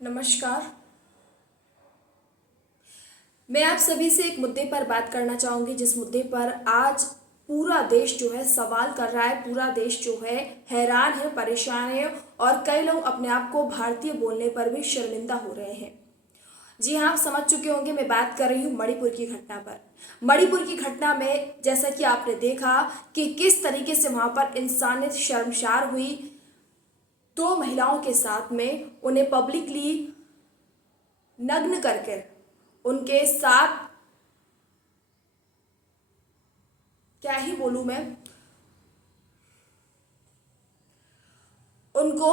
नमस्कार। मैं आप सभी से एक मुद्दे पर बात करना चाहूँगी, जिस मुद्दे पर आज पूरा देश जो है सवाल कर रहा है। पूरा देश जो है हैरान है, परेशान है और कई लोग अपने आप को भारतीय बोलने पर भी शर्मिंदा हो रहे हैं। जी हाँ, आप समझ चुके होंगे, मैं बात कर रही हूँ मणिपुर की घटना पर। मणिपुर की घटना में जैसा कि आपने देखा कि किस तरीके से वहाँ पर इंसानियत शर्मसार हुई। दो महिलाओं के साथ में उन्हें पब्लिकली नग्न करके उनके साथ, क्या ही बोलूं मैं, उनको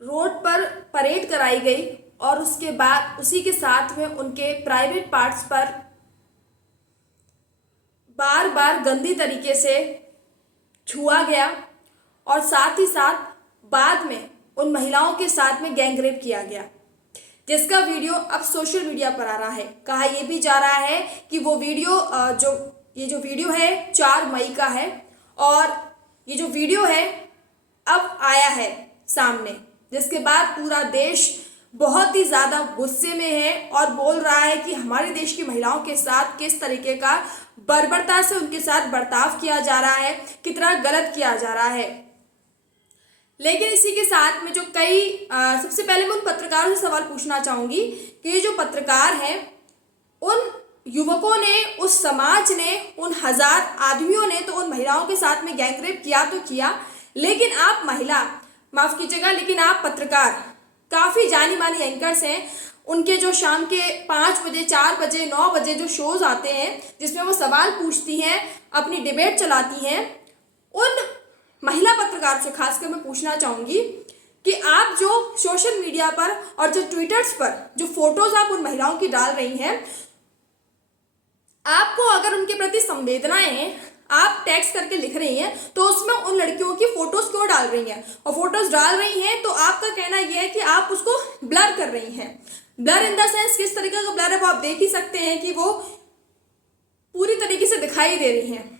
रोड पर परेड कराई गई और उसके बाद उसी के साथ में उनके प्राइवेट पार्ट्स पर बार बार गंदी तरीके से छुआ गया और साथ ही साथ बाद में उन महिलाओं के साथ में गैंगरेप किया गया, जिसका वीडियो अब सोशल मीडिया पर आ रहा है। कहा यह भी जा रहा है कि वो वीडियो जो वीडियो है 4 मई का है और ये जो वीडियो है अब आया है सामने, जिसके बाद पूरा देश बहुत ही ज़्यादा गुस्से में है और बोल रहा है कि हमारे देश की महिलाओं के साथ किस तरीके का बर्बरता से उनके साथ बर्ताव किया जा रहा है, कितना गलत किया जा रहा है। लेकिन इसी के साथ में जो सबसे पहले मैं उन पत्रकारों से सवाल पूछना चाहूँगी कि ये जो पत्रकार हैं, उन युवकों ने, उस समाज ने, उन हजार आदमियों ने तो उन महिलाओं के साथ में गैंगरेप किया तो किया, लेकिन आप महिला, माफ़ कीजिएगा, लेकिन आप पत्रकार, काफ़ी जानी मानी एंकर्स हैं, उनके जो शाम के 5 बजे, 4 बजे, 9 बजे जो शोज़ आते हैं जिसमें वो सवाल पूछती हैं, अपनी डिबेट चलाती हैं, उन महिला पत्रकार से खासकर मैं पूछना चाहूँगी कि आप जो सोशल मीडिया पर और जो ट्विटर्स पर जो फोटोज़ आप उन महिलाओं की डाल रही हैं, आपको अगर उनके प्रति संवेदनाएं हैं, आप टैक्स करके लिख रही हैं, तो उसमें उन लड़कियों की फोटोज़ क्यों डाल रही हैं? और फोटोज़ डाल रही हैं तो आपका कहना यह है कि आप उसको ब्लर कर रही हैं। ब्लर इन द सेंस किस तरीके का ब्लर है वो आप देख ही सकते हैं कि वो पूरी तरीके से दिखाई दे रही हैं।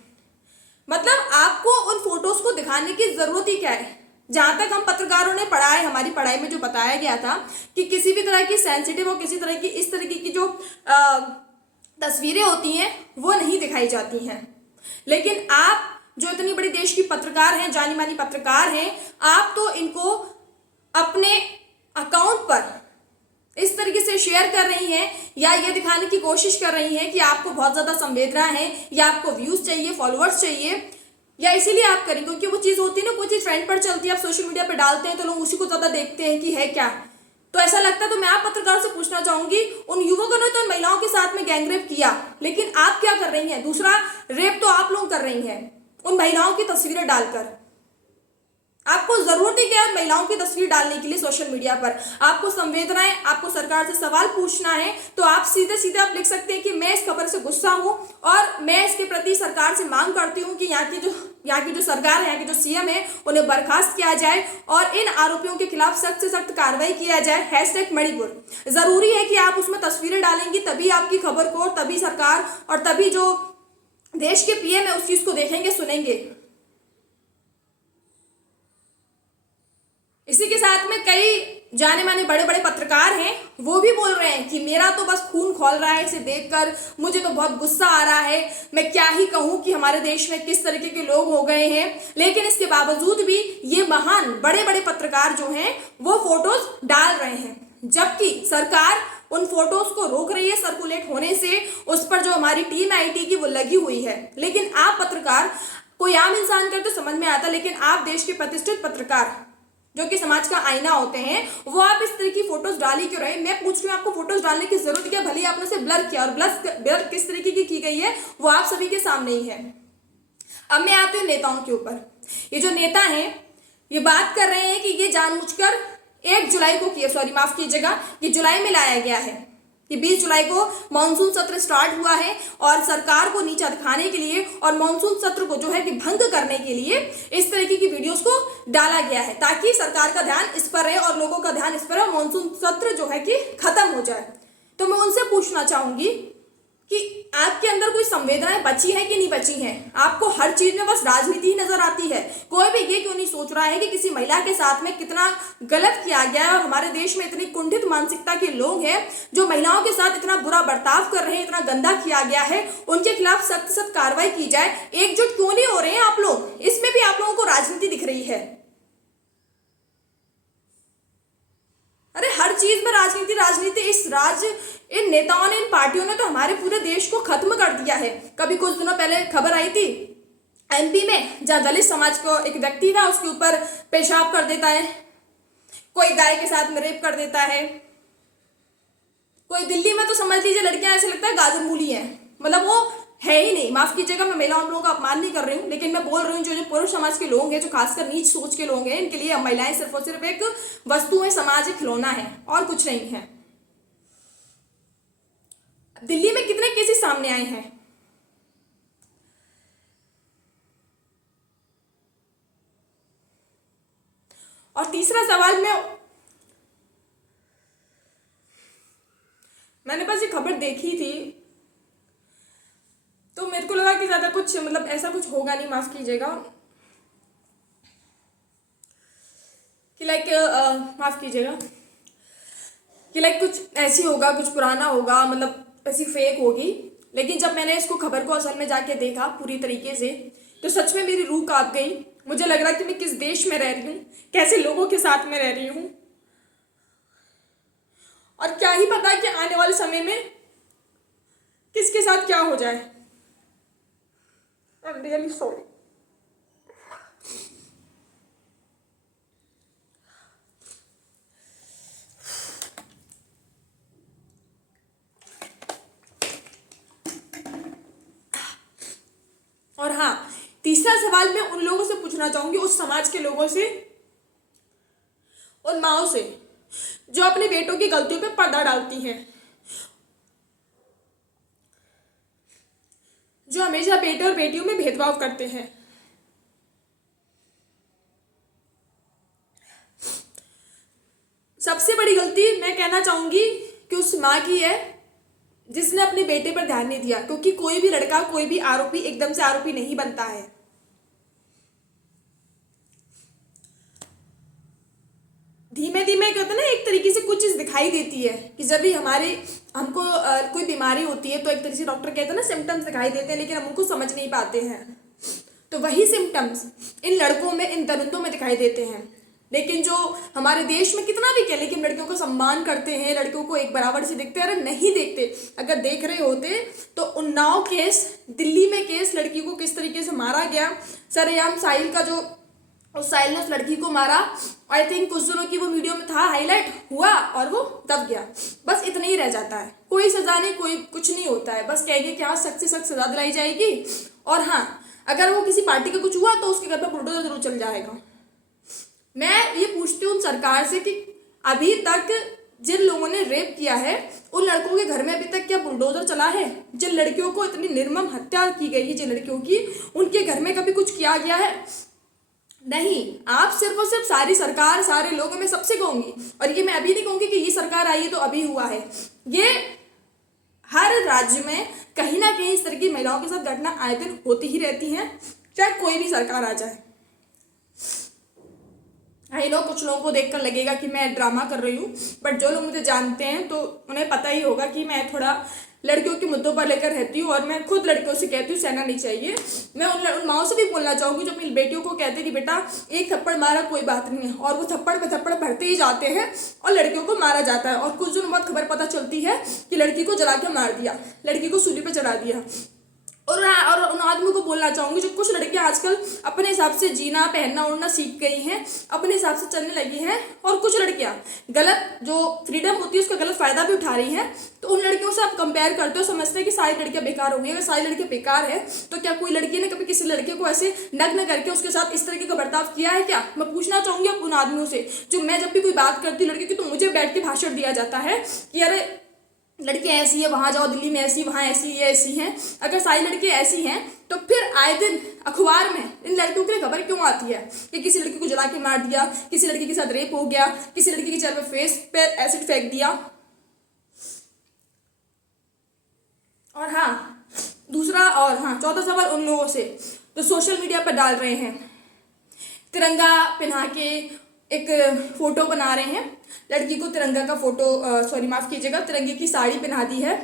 मतलब आपको उन फोटोज़ को दिखाने की ज़रूरत ही क्या है? जहाँ तक हम पत्रकारों ने पढ़ा है, हमारी पढ़ाई में जो बताया गया था कि किसी भी तरह की सेंसिटिव और किसी तरह की इस तरीके की जो तस्वीरें होती हैं वो नहीं दिखाई जाती हैं। लेकिन आप जो इतनी बड़ी देश की पत्रकार हैं, जानी मानी पत्रकार हैं, आप तो इनको अपने अकाउंट पर इस तरीके से शेयर कर रही हैं या ये दिखाने की कोशिश कर रही हैं कि आपको बहुत ज़्यादा संवेदना है या आपको व्यूज़ चाहिए, फॉलोअर्स चाहिए, या इसीलिए आप करेंगे क्योंकि वो चीज़ होती है ना, कोई चीज़ ट्रेंड पर चलती है, आप सोशल मीडिया पर डालते हैं तो लोग उसी को ज़्यादा देखते हैं कि है क्या, तो ऐसा लगता है। तो मैं आप पत्रकार से पूछना चाहूँगी, उन युवकों ने तो उन महिलाओं के साथ में गैंगरेप किया, लेकिन आप क्या कर रही हैं? दूसरा रेप तो आप लोग कर रही हैं उन महिलाओं की तस्वीरें डालकर। आपको ज़रूरत है क्या महिलाओं की तस्वीर डालने के लिए सोशल मीडिया पर? आपको संवेदनाएं, आपको सरकार से सवाल पूछना है तो आप सीधे सीधे आप लिख सकते हैं कि मैं इस खबर से गुस्सा हूं और मैं इसके प्रति सरकार से मांग करती हूं कि यहाँ की जो सरकार है, यहाँ की जो सीएम है, उन्हें बर्खास्त किया जाए और इन आरोपियों के खिलाफ सख्त से सख्त कार्रवाई किया जाए। #मणिपुर ज़रूरी है कि आप उसमें तस्वीरें डालेंगी, तभी आपकी खबर को, तभी सरकार और तभी जो देश के पीएम है उस चीज़ को देखेंगे, सुनेंगे। इसी के साथ में कई जाने माने बड़े बड़े पत्रकार हैं, वो भी बोल रहे हैं कि मेरा तो बस खून खौल रहा है इसे देखकर, मुझे तो बहुत गुस्सा आ रहा है, मैं क्या ही कहूँ कि हमारे देश में किस तरीके के लोग हो गए हैं। लेकिन इसके बावजूद भी ये महान बड़े बड़े पत्रकार जो हैं वो फोटोज डाल रहे हैं, जबकि सरकार उन फोटोज को रोक रही है सर्कुलेट होने से। उस पर जो हमारी टीम आईटी की वो लगी हुई है, लेकिन आप पत्रकार, कोई आम इंसान कर तो समझ में आता, लेकिन आप देश के प्रतिष्ठित पत्रकार जो कि समाज का आईना होते हैं, वो आप इस तरह की फोटोज डाल ही क्यों रहे? मैं पूछ रही हूँ, आपको फोटोज डालने की जरूरत क्या? भले आपने से ब्लर किया, और ब्लर किस तरीके की गई है वो आप सभी के सामने ही है। अब मैं आती हूँ नेताओं के ऊपर। ये जो नेता हैं ये बात कर रहे हैं कि ये जानबूझकर 1 जुलाई को किया, सॉरी माफ कीजिएगा, ये जुलाई में लाया गया है कि 20 जुलाई को मानसून सत्र स्टार्ट हुआ है और सरकार को नीचा दिखाने के लिए और मानसून सत्र को जो है कि भंग करने के लिए इस तरीके की वीडियोस को डाला गया है, ताकि सरकार का ध्यान इस पर रहे और लोगों का ध्यान इस पर रहे, मानसून सत्र जो है कि खत्म हो जाए। तो मैं उनसे पूछना चाहूंगी कि आपके अंदर कोई संवेदनाएं बची है कि नहीं बची हैं? आपको हर चीज में बस राजनीति ही नजर आती है। कोई भी ये क्यों नहीं सोच रहा है कि किसी महिला के साथ में कितना गलत किया गया है, और हमारे देश में इतनी कुंठित मानसिकता के लोग हैं जो महिलाओं के साथ इतना बुरा बर्ताव कर रहे हैं, इतना गंदा किया गया है, उनके खिलाफ सख्त सख्त कार्रवाई की जाए। एकजुट क्यों नहीं हो रहे हैं आप लोग? इसमें भी आप लोगों को राजनीति दिख रही है। अरे हर चीज में राजनीति राजनीति। इन नेताओं ने, इन पार्टियों ने तो हमारे पूरे देश को खत्म कर दिया है। कभी कुछ दिनों पहले खबर आई थी एमपी में, जहां दलित समाज को एक व्यक्ति था, उसके ऊपर पेशाब कर देता है, कोई गाय के साथ में रेप कर देता है, कोई दिल्ली में तो समझ लीजिए लड़कियां ऐसे लगता है गाजर मूली है, मतलब वो है ही नहीं। माफ कीजिएगा, मैं महिलाओं लोगों का अपमान नहीं कर रही हूँ, लेकिन मैं बोल रही हूँ जो पुरुष समाज के लोग हैं, जो खासकर नीच सोच के लोग हैं, इनके लिए महिलाएं सिर्फ और सिर्फ एक वस्तु है, समाज एक खिलौना है और कुछ नहीं है। दिल्ली में कितने केसेस सामने आए हैं। और तीसरा सवाल, मैंने बस ये खबर देखी थी तो मेरे को लगा कि ज्यादा कुछ मतलब ऐसा कुछ होगा नहीं, माफ कीजिएगा, कि माफ कीजिएगा कि कुछ ऐसी होगा, कुछ पुराना होगा, मतलब ऐसी फेक होगी। लेकिन जब मैंने इसको खबर को असल में जाके देखा पूरी तरीके से, तो सच में मेरी रूह कांप गई। मुझे लग रहा कि मैं किस देश में रह रही हूँ, कैसे लोगों के साथ में रह रही हूँ, और क्या ही पता कि आने वाले समय में किसके साथ क्या हो जाए। I am really sorry. और हाँ, तीसरा सवाल मैं उन लोगों से पूछना चाहूंगी, उस समाज के लोगों से, उन माओं से जो अपने बेटों की गलतियों पे पर्दा डालती हैं, जो हमेशा बेटे और बेटियों में भेदभाव करते हैं। सबसे बड़ी गलती मैं कहना चाहूंगी कि उस माँ की है जिसने अपने बेटे पर ध्यान नहीं दिया, क्योंकि कोई भी लड़का, कोई भी आरोपी एकदम से आरोपी नहीं बनता है। धीमे धीमे क्या होता है ना, एक तरीके से कुछ चीज दिखाई देती है कि जब भी हमको कोई बीमारी होती है तो एक तरीके से डॉक्टर कहते हैं ना सिम्टम्स दिखाई देते हैं, लेकिन हम उनको समझ नहीं पाते हैं। तो वही सिम्टम्स इन लड़कों में, इन दरिंदों में दिखाई देते हैं। लेकिन जो हमारे देश में कितना भी क्या, लेकिन लड़कियों को सम्मान करते हैं, लड़कियों को एक बराबर से देखते हैं। अरे नहीं देखते। अगर देख रहे होते तो उन्नाव केस, दिल्ली में केस, लड़की को किस तरीके से मारा गया, सरेआम साहिल का जो, उस साहिल ने उस लड़की को मारा, आई थिंक कुछ दिनों की वो वीडियो में था, हाईलाइट हुआ और वो दब गया। बस इतना ही रह जाता है, कोई सजा नहीं, कोई कुछ नहीं होता है। बस कहेंगे कि हाँ सख्त से सख्त सजा दिलाई जाएगी, और हाँ अगर वो किसी पार्टी का कुछ हुआ तो उसके घर पर बुलडोजर जरूर चल जाएगा। मैं ये पूछती हूँ सरकार से कि अभी तक जिन लोगों ने रेप किया है उन लड़कों के घर में अभी तक क्या बुलडोजर चला है? जिन लड़कियों को इतनी निर्मम हत्या की गई है, जिन लड़कियों की, उनके घर में कभी कुछ किया गया है? नहीं। आप सिर्फ और सिर्फ सारी सरकार, सारे लोगों में सबसे कहूंगी, और ये मैं अभी नहीं कहूंगी कि ये सरकार आई है तो अभी हुआ है, ये हर राज्य में कहीं ना कहीं इस तरह की महिलाओं के साथ घटना आए दिन होती ही रहती है, चाहे कोई भी सरकार आ जाए। आई नो कुछ लोगों को देखकर लगेगा कि मैं ड्रामा कर रही हूँ, बट जो लोग मुझे जानते हैं तो उन्हें पता ही होगा कि मैं थोड़ा लड़कियों के मुद्दों पर लेकर रहती हूँ, और मैं खुद लड़कियों से कहती हूँ सहना नहीं चाहिए। मैं उन माओं से भी बोलना चाहूँगी जो अपनी बेटियों को कहते हैं कि बेटा एक थप्पड़ मारा कोई बात नहीं है, और वो थप्पड़ पे थप्पड़ भरते ही जाते हैं और लड़कियों को मारा जाता है। और कुछ दिनों बाद खबर पता चलती है कि लड़की को जला के मार दिया, लड़की को सूली पे चढ़ा दिया। और उन आदमियों को बोलना चाहूंगी जो कुछ लड़कियां आजकल अपने हिसाब से जीना, पहनना, ओढ़ना सीख गई हैं, अपने हिसाब से चलने लगी हैं, और कुछ लड़कियां गलत जो फ्रीडम होती है उसका गलत फायदा भी उठा रही हैं। तो उन लड़कियों से आप कंपेयर करते हो, समझते हैं कि सारी लड़कियां बेकार हो गई। अगर सारी लड़कियां बेकार है तो क्या कोई लड़की ने कभी किसी लड़के को ऐसे नग्न करके उसके साथ इस तरीके का बर्ताव किया है क्या? मैं पूछना चाहूंगी उन आदमियों से जो, मैं जब भी कोई बात करती हूँ लड़की की तो मुझे बैठ के भाषण दिया जाता है कि अरे लड़कियां ऐसी है, वहां जाओ, दिल्ली में ऐसी, वहां ऐसी, ये ऐसी हैं। अगर सारी लड़कियां ऐसी हैं तो फिर आए दिन अखबार में इन लड़कियों के लिए खबर क्यों आती है कि किसी लड़की को जला के मार दिया, किसी लड़की के साथ रेप हो गया, किसी लड़की के चेहरे पे फेस पे एसिड फेंक दिया। और हाँ, दूसरा और हाँ, चौथा सवाल उन लोगों से तो सोशल मीडिया पर डाल रहे हैं, तिरंगा पहना के एक फोटो बना रहे हैं, लड़की को तिरंगा का फोटो सॉरी माफ़ कीजिएगा, तिरंगे की साड़ी पहना दी है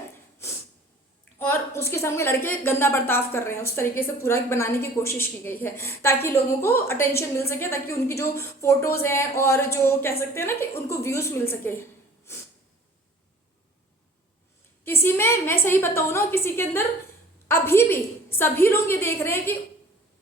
और उसके सामने लड़के गंदा बर्ताव कर रहे हैं। उस तरीके से पूरा बनाने की कोशिश की गई है ताकि लोगों को अटेंशन मिल सके, ताकि उनकी जो फोटोज़ हैं और जो कह सकते हैं ना कि उनको व्यूज़ मिल सके। किसी में मैं सही बताऊँ ना, किसी के अंदर अभी भी सभी लोग ये देख रहे हैं कि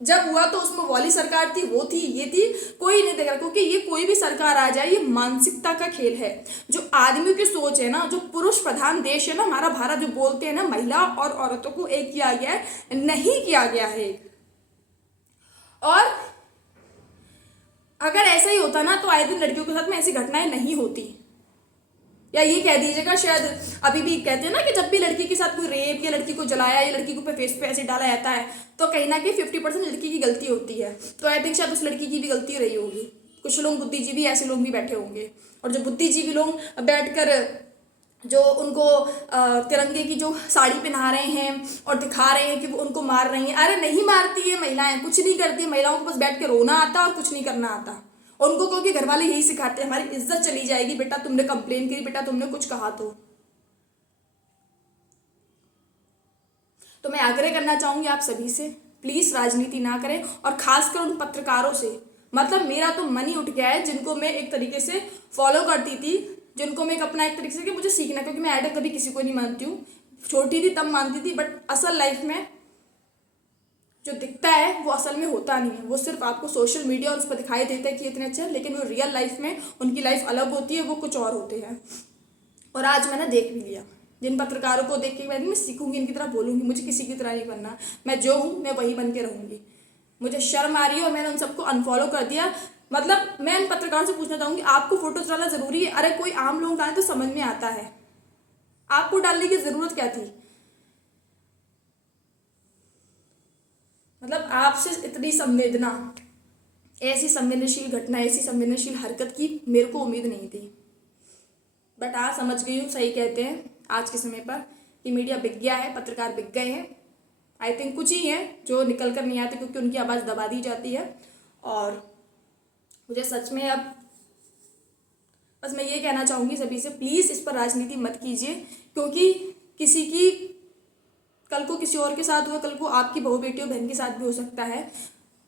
जब हुआ तो उसमें वाली सरकार थी, वो थी, ये थी, कोई नहीं देख रहा, क्योंकि ये कोई भी सरकार आ जाए, ये मानसिकता का खेल है। जो आदमियों की सोच है ना, जो पुरुष प्रधान देश है ना हमारा भारत, जो बोलते हैं ना महिला और औरतों को एक किया गया है, नहीं किया गया है। और अगर ऐसा ही होता ना तो आए दिन लड़कियों के साथ में ऐसी घटनाएं नहीं होती। या ये कह दीजिएगा, शायद अभी भी कहते हैं ना कि जब भी लड़की के साथ कोई रेप या लड़की को जलाया या लड़की को फेस पे ऐसे डाला जाता है तो कहीं ना कहीं 50% लड़की की गलती होती है। तो आई थिंक शायद उस लड़की की भी गलती रही होगी। कुछ लोग बुद्धिजीवी ऐसे लोग भी बैठे होंगे, और जो बुद्धिजीवी लोग बैठकर जो उनको तिरंगे की जो साड़ी पहना रहे हैं और दिखा रहे हैं कि वो उनको मार रही हैं, अरे नहीं मारती है महिलाएं, कुछ नहीं करती, महिलाओं को बस बैठ के रोना आता और कुछ नहीं करना आता उनको, क्योंकि घर वाले यही सिखाते हैं हमारी इज्जत चली जाएगी बेटा तुमने कंप्लेन करी, बेटा तुमने कुछ कहा तो मैं आग्रह करना चाहूंगी आप सभी से, प्लीज राजनीति ना करें, और खासकर उन पत्रकारों से। मतलब मेरा तो मन ही उठ गया है, जिनको मैं एक तरीके से फॉलो करती थी, जिनको मैं अपना एक तरीके से कि मुझे सीखना, क्योंकि मैं आइडल कभी किसी को नहीं मानती हूँ, छोटी थी तब मानती थी, बट असल लाइफ में जो दिखता है वो असल में होता नहीं है। वो सिर्फ आपको सोशल मीडिया और उस पर दिखाई देता है कि इतने अच्छे हैं, लेकिन वो रियल लाइफ में उनकी लाइफ अलग होती है, वो कुछ और होते हैं। और आज मैंने देख भी लिया, जिन पत्रकारों को देख के मैं सीखूंगी, इनकी तरह बोलूंगी, मुझे किसी की तरह नहीं बनना, मैं जो हूँ मैं वही बन के रहूँगी। मुझे शर्म आ रही है और मैंने उन सबको अनफॉलो कर दिया। मतलब मैं इन पत्रकारों से पूछना चाहूँगी, आपको फोटोज डालना ज़रूरी है? अरे कोई आम लोग डालें तो समझ में आता है, आपको डालने की ज़रूरत क्या थी? मतलब आपसे इतनी संवेदना, ऐसी संवेदनशील घटना, ऐसी संवेदनशील हरकत की मेरे को उम्मीद नहीं थी। बट आज समझ गई हूँ, सही कहते हैं आज के समय पर कि मीडिया बिक गया है, पत्रकार बिक गए हैं। आई थिंक कुछ ही हैं जो निकल कर नहीं आते क्योंकि उनकी आवाज़ दबा दी जाती है। और मुझे सच में अब बस मैं ये कहना चाहूँगी सभी से, प्लीज़ इस पर राजनीति मत कीजिए, क्योंकि किसी की कल को किसी और के साथ हुआ, कल को आपकी बहू बेटी और बहन के साथ भी हो सकता है।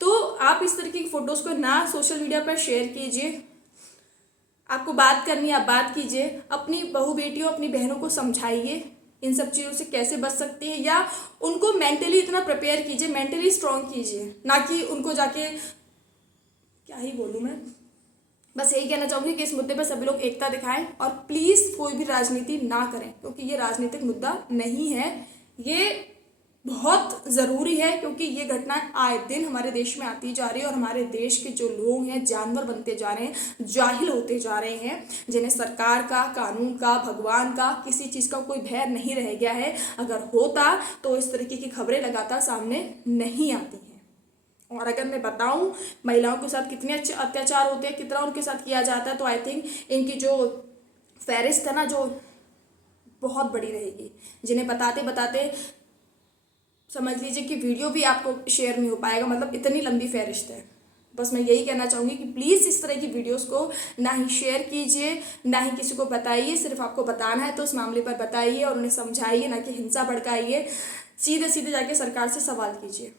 तो आप इस तरीके की फ़ोटोज़ को ना सोशल मीडिया पर शेयर कीजिए। आपको बात करनी है आप बात कीजिए, अपनी बहू बेटियों अपनी बहनों को समझाइए इन सब चीज़ों से कैसे बच सकती है, या उनको मेंटली इतना प्रिपेयर कीजिए, मेंटली स्ट्रॉन्ग कीजिए, ना कि उनको जाके क्या ही बोलूँ मैं। बस यही कहना चाहूँगी कि इस मुद्दे पर सभी लोग एकता दिखाएं और प्लीज़ कोई भी राजनीति ना करें, क्योंकि ये राजनीतिक मुद्दा नहीं है, ये बहुत ज़रूरी है, क्योंकि ये घटनाएं आए दिन हमारे देश में आती जा रही है और हमारे देश के जो लोग हैं जानवर बनते जा रहे हैं, जाहिल होते जा रहे हैं, जिन्हें सरकार का, कानून का, भगवान का, किसी चीज़ का कोई भय नहीं रह गया है। अगर होता तो इस तरीके की खबरें लगातार सामने नहीं आती हैं। और अगर मैं बताऊं महिलाओं के साथ कितने अच्छे अत्याचार होते हैं, कितना उनके साथ किया जाता है, तो आई थिंक इनकी जो फहरिस्त है ना, जो बहुत बड़ी रहेगी, जिन्हें बताते बताते समझ लीजिए कि वीडियो भी आपको शेयर नहीं हो पाएगा। मतलब इतनी लंबी फहरिस्त है। बस मैं यही कहना चाहूँगी कि प्लीज़ इस तरह की वीडियोस को ना ही शेयर कीजिए, ना ही किसी को बताइए। सिर्फ आपको बताना है तो उस मामले पर बताइए और उन्हें समझाइए, ना कि हिंसा भड़काइए। सीधे सीधे जाके सरकार से सवाल कीजिए।